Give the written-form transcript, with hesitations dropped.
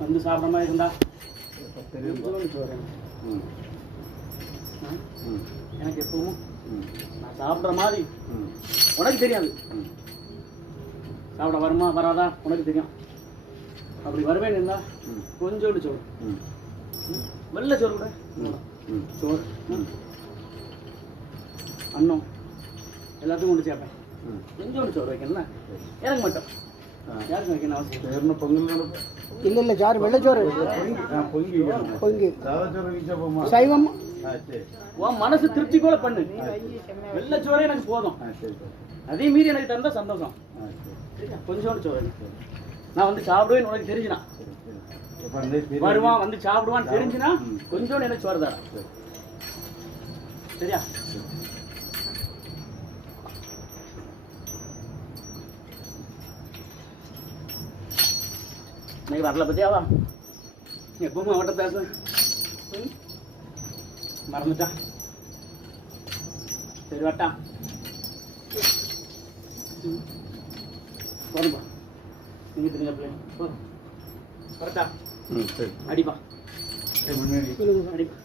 வந்து சாப்பிட்ற மாதிரி இருந்தா எனக்கு எப்பவும் நான் சாப்பிட்ற மாதிரி உனக்கு தெரியாது. சாப்பிட வருமா வராதா உனக்கு தெரியும். அப்படி வருவேன் இருந்தா கொஞ்சோண்டு சோறு, வெள்ளை சோறு கூட சோறு அன்னம் எல்லாத்துக்கும் கொண்டு சேர்ப்பேன். கொஞ்சோண்டு சோறு வைக்கணும் எனக்கு மட்டும். யாருக்கும் வைக்கணும் அவசியம் பொங்கல் இல்லை இல்லை சார் வெள்ளைச்சோறு பொங்கி சைவம் உன் மனசு திருப்தி போல பண்ணு. வெள்ளைச்சோறே எனக்கு போதும். அதே மீறி எனக்கு தந்தா சந்தோஷம். கொஞ்சோண்டு சோறு நான் வந்து சாப்பிடுவேன்னு உனக்கு தெரிஞ்சுனா வருவான் வந்து சாப்பிடுவான்னு தெரிஞ்சுனா கொஞ்சோண்டு எனக்கு சோறு தரேன். சரியா? இன்னைக்கு வரல பத்தியாவா? எப்பவும் அவட்ட பேசுவேன் மறந்துட்டா. சரி வட்டா வரும்பா. நீங்க தெரிஞ்ச பிள்ளை வரட்டா. அடிப்பா அடிப்பா.